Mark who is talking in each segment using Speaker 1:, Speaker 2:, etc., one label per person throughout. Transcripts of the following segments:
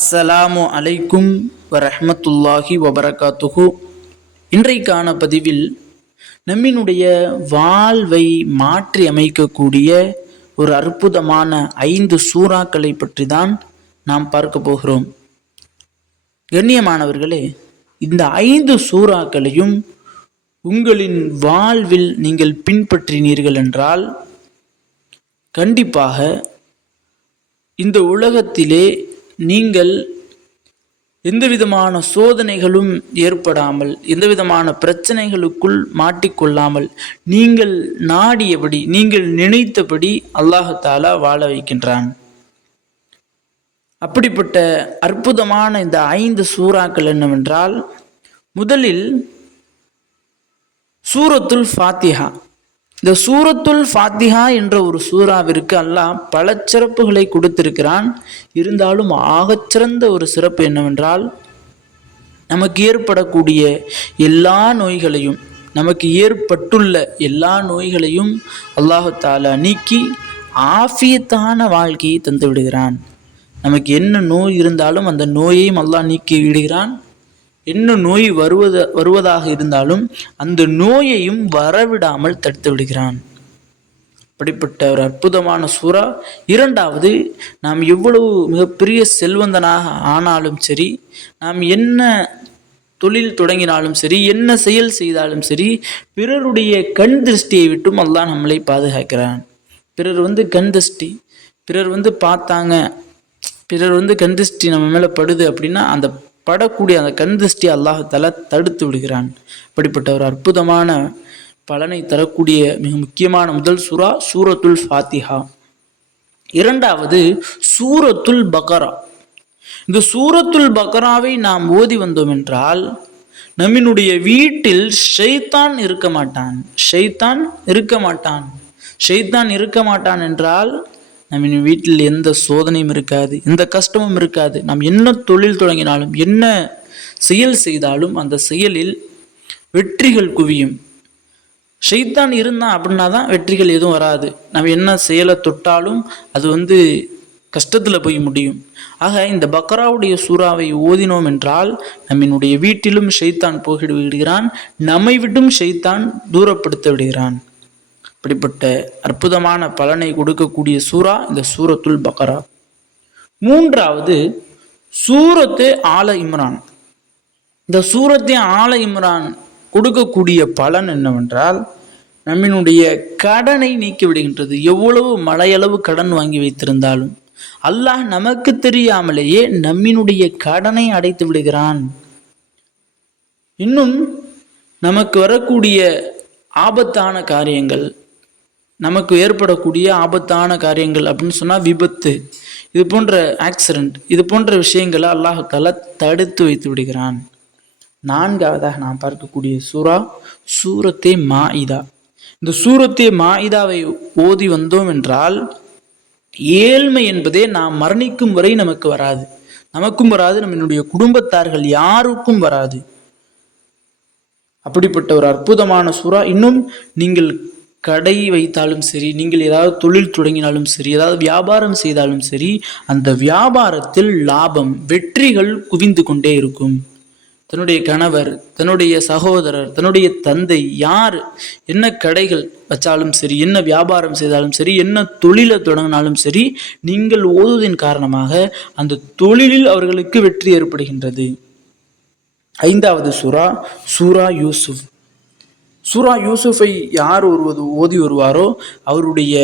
Speaker 1: அஸ்ஸலாமு அலைக்கும் வரஹ்மத்துல்லாஹி வபரகாத்துஹு. இன்றைக்கான பதிவில் நம்மினுடைய வாழ்வை மாற்றி அமைக்கக்கூடிய ஒரு அற்புதமான ஐந்து சூறாக்களை பற்றி தான் நாம் பார்க்க போகிறோம். கண்ணியமானவர்களே இந்த ஐந்து சூறாக்களையும் உங்களின் வாழ்வில் நீங்கள் பின்பற்றினீர்கள் என்றால் கண்டிப்பாக இந்த உலகத்திலே நீங்கள் எந்த விதமான சோதனைகளும் ஏற்படாமல் எந்த விதமான பிரச்சனைகளுக்குள் மாட்டிக்கொள்ளாமல் நீங்கள் நாடியபடி நீங்கள் நினைத்தபடி அல்லாஹாலா வாழ வைக்கின்றான். அப்படிப்பட்ட அற்புதமான இந்த ஐந்து சூறாக்கள் என்னவென்றால் முதலில் சூரத்துல் ஃபாத்திஹா. இந்த சூரத்துல் ஃபாத்திஹா என்ற ஒரு சூறாவிற்கு அல்லாஹ் பல சிறப்புகளை கொடுத்திருக்கிறான். இருந்தாலும் ஆகச்சிறந்த ஒரு சிறப்பு என்னவென்றால் நமக்கு ஏற்படக்கூடிய எல்லா நோய்களையும் நமக்கு ஏற்பட்டுள்ள எல்லா நோய்களையும் அல்லாஹு நீக்கி ஆஃபியத்தான வாழ்க்கையை தந்து விடுகிறான். நமக்கு என்ன நோய் இருந்தாலும் அந்த நோயையும் அல்லாஹ் நீக்கி விடுகிறான். என்ன நோய் வருவத வருவதாக இருந்தாலும் அந்த நோயையும் வரவிடாமல் தடுத்து விடுகிறான். அப்படிப்பட்ட ஒரு அற்புதமான சூறா. இரண்டாவது நாம் எவ்வளவு மிகப்பெரிய செல்வந்தனாக ஆனாலும் சரி நாம் என்ன தொழில் தொடங்கினாலும் சரி என்ன செயல் செய்தாலும் சரி பிறருடைய கண் திருஷ்டியை விட்டும் அல்லாஹ் நம்மளை பாதுகாக்கிறான். பிறர் வந்து கண் திருஷ்டி. பிறர் வந்து பார்த்தாங்க. பிறர் வந்து கண் திருஷ்டி நம்ம மேலே படுது அப்படின்னா அந்த படக்கூடிய அந்த கண் திருஷ்டி அல்லாஹால தடுத்து விடுகிறான். அப்படிப்பட்ட ஒரு அற்புதமான பலனை தரக்கூடிய மிக முக்கியமான முதல் சுறா சூரத்துல் ஃபாத்திஹா. இரண்டாவது சூரத்துல் பக்கரா. இந்த சூரத்துல் பக்கராவை நாம் ஓதி வந்தோம் என்றால் நம்மினுடைய வீட்டில் ஷைத்தான் இருக்க மாட்டான். ஷைத்தான் இருக்க மாட்டான். ஷைத்தான் இருக்க மாட்டான் என்றால் நம்ம வீட்டில் எந்த சோதனையும் இருக்காது எந்த கஷ்டமும் இருக்காது. நாம் என்ன தொழில் தொடங்கினாலும் என்ன செயல் செய்தாலும் அந்த செயலில் வெற்றிகள் குவியும். ஷைத்தான் இருந்தான் அப்படின்னா தான் வெற்றிகள் எதுவும் வராது. நம்ம என்ன செயலை தொட்டாலும் அது வந்து கஷ்டத்தில் போய் முடியும். ஆக இந்த பக்ராவுடைய சூறாவை ஓதினோம் என்றால் நம்மினுடைய வீட்டிலும் ஷைத்தான் போகிடு விடுகிறான் நம்மை விட்டும் ஷைத்தான் தூரப்படுத்த விடுகிறான். இப்படிப்பட்ட அற்புதமான பலனை கொடுக்கக்கூடிய சூறா இந்த சூரத்துல் பக்கரா. மூன்றாவது சூரத்து ஆல இம்ரான். இந்த சூரத்தை ஆல இம்ரான் கொடுக்கக்கூடிய பலன் என்னவென்றால் நம்மினுடைய கடனை நீக்கி விடுகின்றது எவ்வளவு மலையளவு கடன் வாங்கி வைத்திருந்தாலும் அல்லாஹ் நமக்கு தெரியாமலேயே நம்மினுடைய கடனை அடைத்து விடுகிறான். இன்னும் நமக்கு வரக்கூடிய ஆபத்தான காரியங்கள் நமக்கு ஏற்படக்கூடிய ஆபத்தான காரியங்கள் அப்படின்னு சொன்னால் விபத்து. இது போன்ற ஆக்சிடெண்ட் இது போன்ற விஷயங்களை அல்லாஹால தடுத்து வைத்து விடுகிறான். நான்காவதாக நாம் பார்க்கக்கூடிய சூறா சூரத்தே மாயிதா. இந்த சூரத்தே மாயிதாவை ஓதி வந்தோம் என்றால் ஏழ்மை என்பதே நாம் மரணிக்கும் வரை நமக்கு வராது. நமக்கும் வராது நம்மளுடைய குடும்பத்தார்கள் யாருக்கும் வராது. அப்படிப்பட்ட ஒரு அற்புதமான சூறா. இன்னும் நீங்கள் கடை வைத்தாலும் சரி நீங்கள் ஏதாவது தொழில் தொடங்கினாலும் சரி ஏதாவது வியாபாரம் செய்தாலும் சரி அந்த வியாபாரத்தில் லாபம் வெற்றிகள் குவிந்து கொண்டே இருக்கும். தன்னுடைய கணவர் தன்னுடைய சகோதரர் தன்னுடைய தந்தை யார் என்ன கடைகள் வச்சாலும் சரி என்ன வியாபாரம் செய்தாலும் சரி என்ன தொழிலை தொடங்கினாலும் சரி நீங்கள் ஓதுவதன் காரணமாக அந்த தொழிலில் அவர்களுக்கு வெற்றி ஏற்படுகின்றது. ஐந்தாவது சுறா சூரா யூசுப். சூரா யூசுஃபை யார் ஒருவது ஓதி வருவாரோ அவருடைய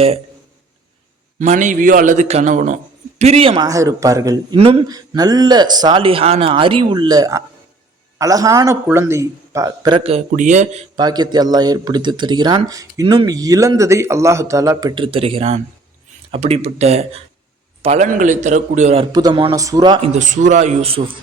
Speaker 1: மனைவியோ அல்லது கணவனோ பிரியமாக இருப்பார்கள். இன்னும் நல்ல சாலிகான அறிவுள்ள அழகான குழந்தை பிறக்கக்கூடிய பாக்கியத்தை அல்லாஹ் ஏற்படுத்தி தருகிறான். இன்னும் இழந்ததை அல்லாஹு தாலா பெற்று தருகிறான். அப்படிப்பட்ட பலன்களை தரக்கூடிய ஒரு அற்புதமான சூறா இந்த சூரா யூசுஃப்.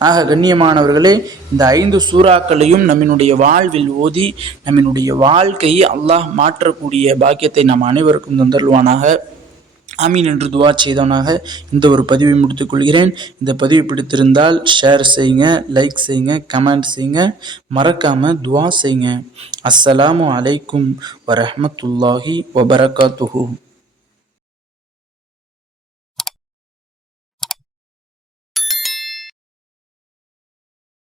Speaker 1: ஆக கண்ணியமானவர்களே இந்த ஐந்து சூறாக்களையும் நம்மினுடைய வாழ்வில் ஓதி நம்மினுடைய வாழ்க்கையை அல்லாஹ் மாற்றக்கூடிய பாக்கியத்தை நாம் அனைவருக்கும் தந்தருவானாக ஆமீன் என்று துவா செய்தவனாக இந்த ஒரு பதிவை முடித்துக்கொள்கிறேன் இந்த பதிவு பிடித்திருந்தால் ஷேர் செய்யுங்க லைக் செய்யுங்க கமெண்ட் செய்யுங்க. மறக்காமல் துவா செய்யுங்க. அஸ்ஸலாமு அலைக்கும் வரஹமத்துல்லாஹி வபரகாத்துஹூ.